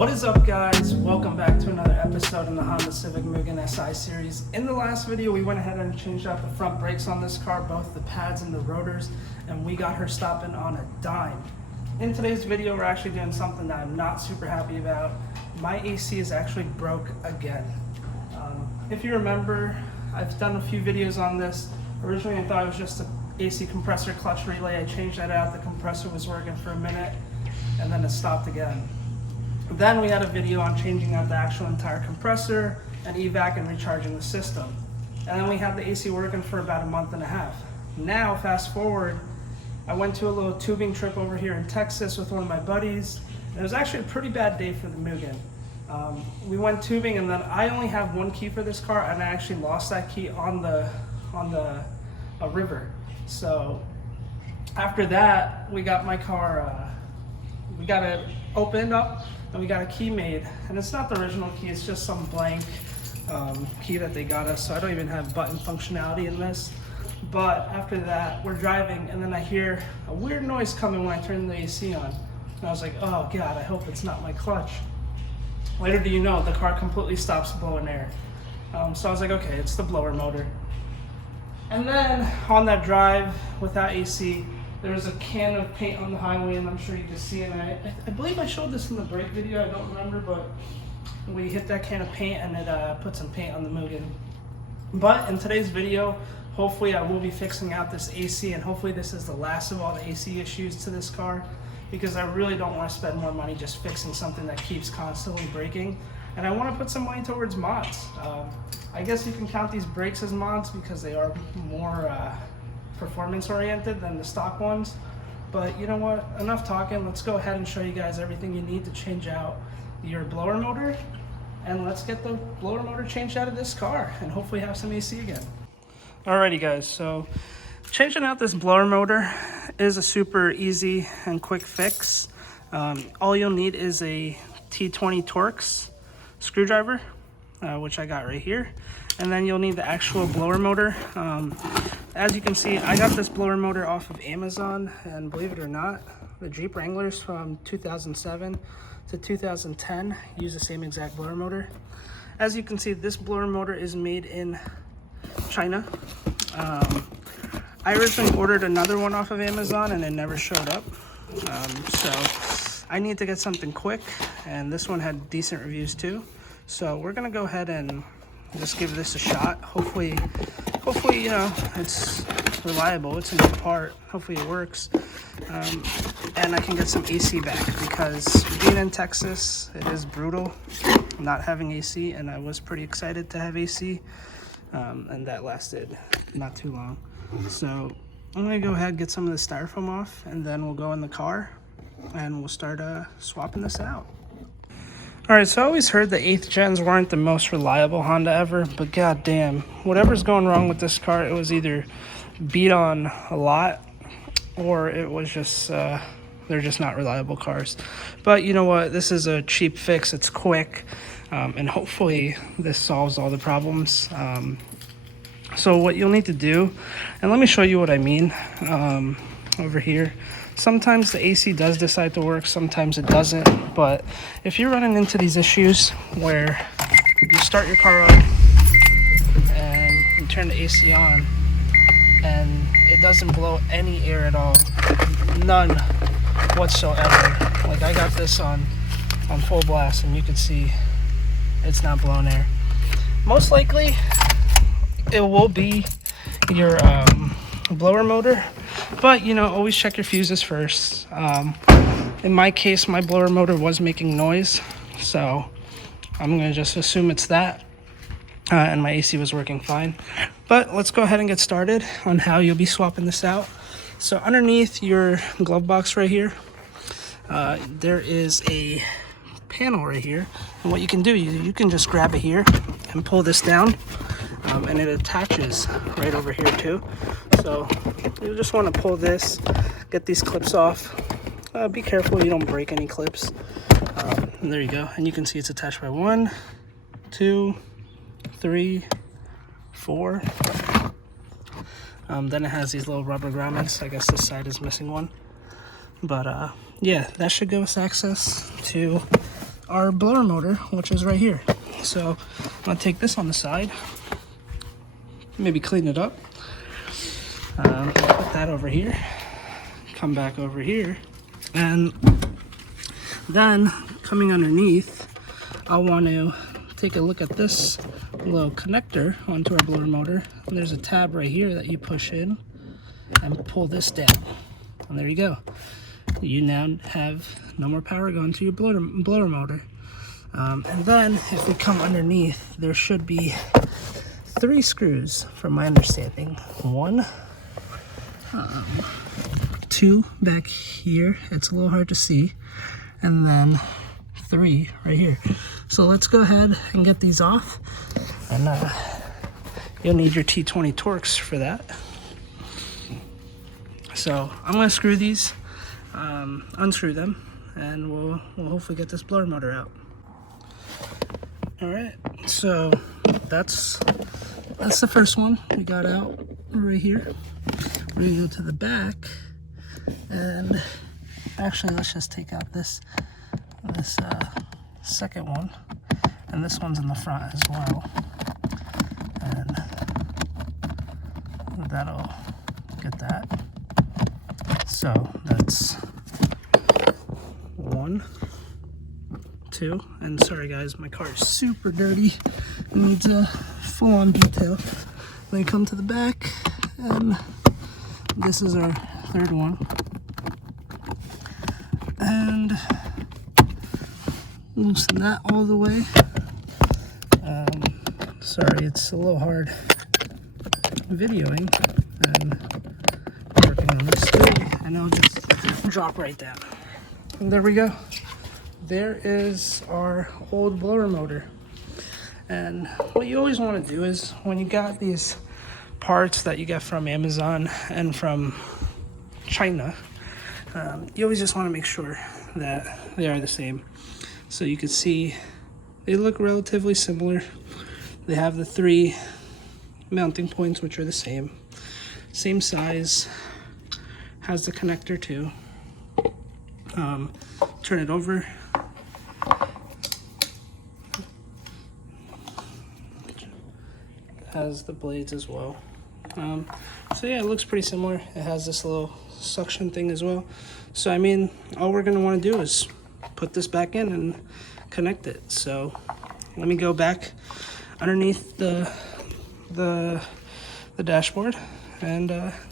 What is up, guys? Welcome back to another episode in the Honda Civic Mugen SI series. In the last video, we went ahead and changed out the front brakes on this car, both the pads and the rotors, and we got her stopping on a dime. In today's video, we're actually doing something that I'm not super happy about. My AC is actually broke again. If you remember, I've done a few videos on this. Originally, I thought it was just an AC compressor clutch relay. I changed that out. The compressor was working for a minute, and then it stopped again. Then we had a video on changing out the actual entire compressor and evac and recharging the system. And then we had the AC working for about a month and a half. Now, fast forward, I went to a little tubing trip over here in Texas with one of my buddies. And it was actually a pretty bad day for the Mugen. We went tubing, and then I only have one key for this car, and I actually lost that key on the river. So after that, we got my car, we got it opened up, and we got a key made. And it's not the original key, it's just some blank key that they got us. So I don't even have button functionality in this. But after that, we're driving, and then I hear a weird noise coming when I turn the AC on. And I was like, oh God, I hope it's not my clutch. Later do you know, the car completely stops blowing air. So I was like, okay, it's the blower motor. And then on that drive without AC, there was a can of paint on the highway, and I'm sure you can see it. I believe I showed this in the brake video, I don't remember, but we hit that can of paint and it put some paint on the Mugen. But in today's video, hopefully I will be fixing out this AC, and hopefully this is the last of all the AC issues to this car, because I really don't want to spend more money just fixing something that keeps constantly breaking. And I want to put some money towards mods. I guess you can count these brakes as mods because they are more performance oriented than the stock ones. But you know what, enough talking. Let's go ahead and show you guys everything you need to change out your blower motor, and let's get the blower motor changed out of this car and hopefully have some AC again. Alrighty guys, so changing out this blower motor is a super easy and quick fix. All you'll need is a T20 Torx screwdriver, which I got right here, and then you'll need the actual blower motor. As you can see, I got this blower motor off of Amazon, and believe it or not, the Jeep Wranglers from 2007 to 2010 use the same exact blower motor. As you can see, this blower motor is made in China. I originally ordered another one off of Amazon and it never showed up. So I need to get something quick, and this one had decent reviews too. So we're gonna go ahead and just give this a shot. Hopefully, you know, it's reliable. It's a good part. Hopefully it works. And I can get some AC back, because being in Texas, it is brutal not having AC, and I was pretty excited to have AC. And that lasted not too long. So I'm gonna go ahead and get some of the styrofoam off, and then we'll go in the car and we'll start swapping this out. Alright, so I always heard the 8th gens weren't the most reliable Honda ever, but goddamn, whatever's going wrong with this car, it was either beat on a lot, or it was just, they're just not reliable cars. But you know what, this is a cheap fix, it's quick, and hopefully this solves all the problems. So what you'll need to do, and let me show you what I mean over here. Sometimes the AC does decide to work, sometimes it doesn't. But if you're running into these issues where you start your car up and you turn the AC on and it doesn't blow any air at all, none whatsoever. Like, I got this on full blast and you can see it's not blowing air. Most likely it will be your blower motor, but you know, always check your fuses first. In my case, my blower motor was making noise, so I'm gonna just assume it's that, and my AC was working fine. But let's go ahead and get started on how you'll be swapping this out. So underneath your glove box right here, there is a panel right here, and what you can do, you can just grab it here and pull this down, and it attaches right over here too. So you just want to pull this, get these clips off. Be careful you don't break any clips. And there you go, and you can see it's attached by 1, 2, 3, 4. Then it has these little rubber grommets. I guess this side is missing one, but yeah, that should give us access to our blower motor, which is right here. So I'm gonna take this on the side, maybe clean it up, put that over here, come back over here, and then coming underneath, I'll want to take a look at this little connector onto our blower motor. And there's a tab right here that you push in and pull this down, and there you go. You now have no more power going to your blower motor. And then if we come underneath, there should be 3 screws from my understanding. 1, 2 back here, it's a little hard to see, and then 3 right here. So let's go ahead and get these off, and you'll need your T20 Torx for that. So I'm gonna screw these, unscrew them, and we'll hopefully get this blower motor out. All right, so that's the first one we got out right here. We're gonna go to the back, and actually let's just take out this second one, and this one's in the front as well, and that'll get that. So that's 1, 2, and sorry guys, my car is super dirty. It needs a full-on detail. Then come to the back, and this is our third one. And loosen that all the way. Sorry, it's a little hard videoing and working on this screen, and it'll just drop right down. And there we go. There is our old blower motor. And what you always want to do is, when you got these parts that you get from Amazon and from China, you always just want to make sure that they are the same. So you can see they look relatively similar. They have the 3 mounting points, which are the same size, has the connector too. Turn it over. Has the blades as well. So yeah, it looks pretty similar. It has this little suction thing as well. So I mean, all we're gonna want to do is put this back in and connect it. So let me go back underneath the dashboard and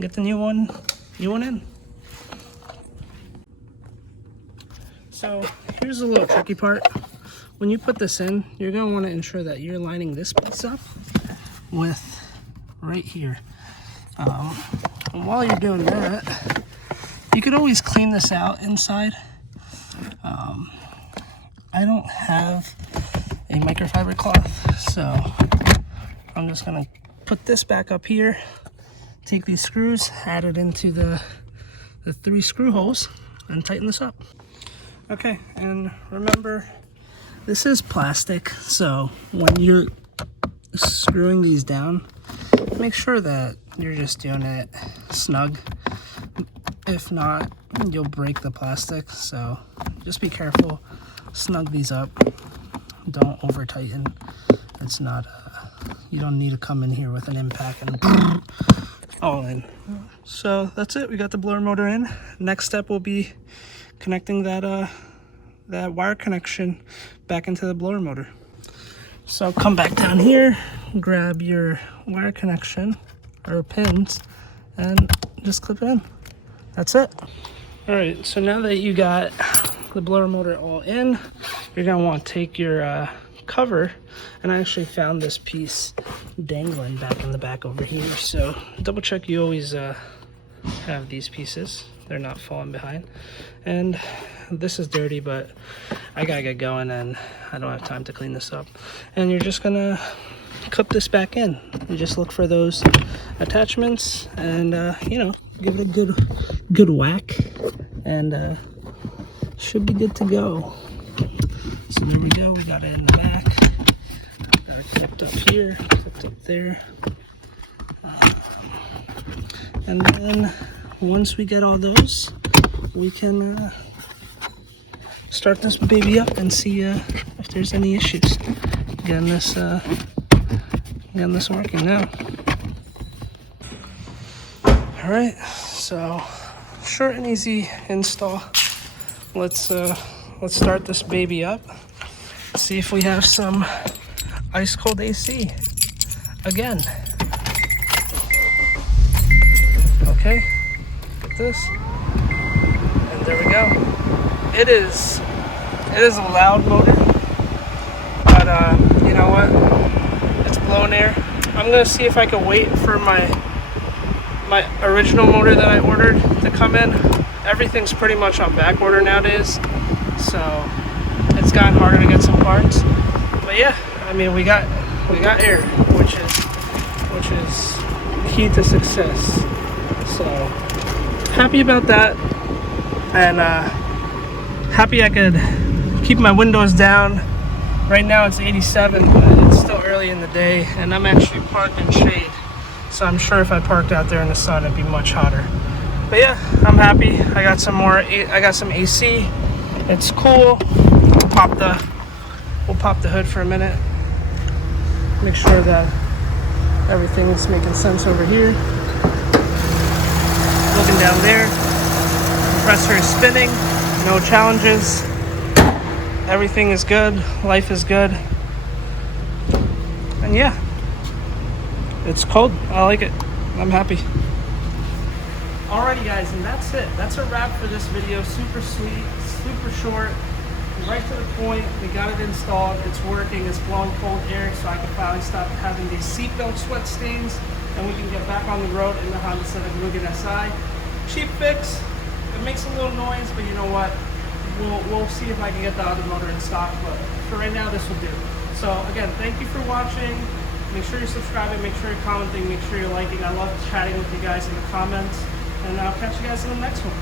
get the new one in. So here's the little tricky part. When you put this in, you're gonna want to ensure that you're lining this piece up with right here. And while you're doing that, you could always clean this out inside. I don't have a microfiber cloth, so I'm just gonna put this back up here, take these screws, add it into the 3 screw holes, and tighten this up. Okay, and remember, this is plastic, so when you're screwing these down, make sure that you're just doing it snug. If not, you'll break the plastic, so just be careful. Snug these up. Don't over tighten. It's not you don't need to come in here with an impact and all in. So that's it. We got the blower motor in. Next step will be connecting that wire connection back into the blower motor. So come back down here, grab your wire connection or pins, and just clip it in. That's it. All right, so now that you got the blower motor all in, you're gonna want to take your cover, and I actually found this piece dangling back in the back over here. So double check you always have these pieces. They're not falling behind. And this is dirty, but I gotta get going and I don't have time to clean this up. And you're just gonna clip this back in. You just look for those attachments and you know, give it a good whack, and should be good to go. So there we go. We got it in the back. Got it clipped up here, clipped up there. And then once we get all those, we can start this baby up and see if there's any issues. Getting this working now. All right, so short and easy install. Let's start this baby up. See if we have some ice cold AC again. Okay, get this, and there we go. It is a loud motor, but you know what? It's blown air. I'm gonna see if I can wait for my original motor that I ordered to come in. Everything's pretty much on back order nowadays, so it's gotten harder to get some parts. But yeah, I mean, we got air, which is key to success. So happy about that, and happy I could keep my windows down. Right now it's 87, but it's still early in the day, and I'm actually parked in shade. So I'm sure if I parked out there in the sun, it'd be much hotter. But yeah, I'm happy. I got some AC. It's cool. We'll pop the hood for a minute. Make sure that everything's making sense over here. Looking down there, compressor is spinning, no challenges. Everything is good, life is good. And yeah, it's cold, I like it, I'm happy. Alrighty guys, and that's it. That's a wrap for this video. Super sweet, super short, right to the point. We got it installed, it's working, it's blowing cold air, so I can finally stop having these seatbelt sweat stains, and we can get back on the road in the Honda Civic Mugen SI. Cheap fix, it makes a little noise, but you know what? We'll see if I can get the other motor in stock, but for right now, this will do. So again, thank you for watching. Make sure you're subscribing, make sure you're commenting, make sure you're liking. I love chatting with you guys in the comments, and I'll catch you guys in the next one.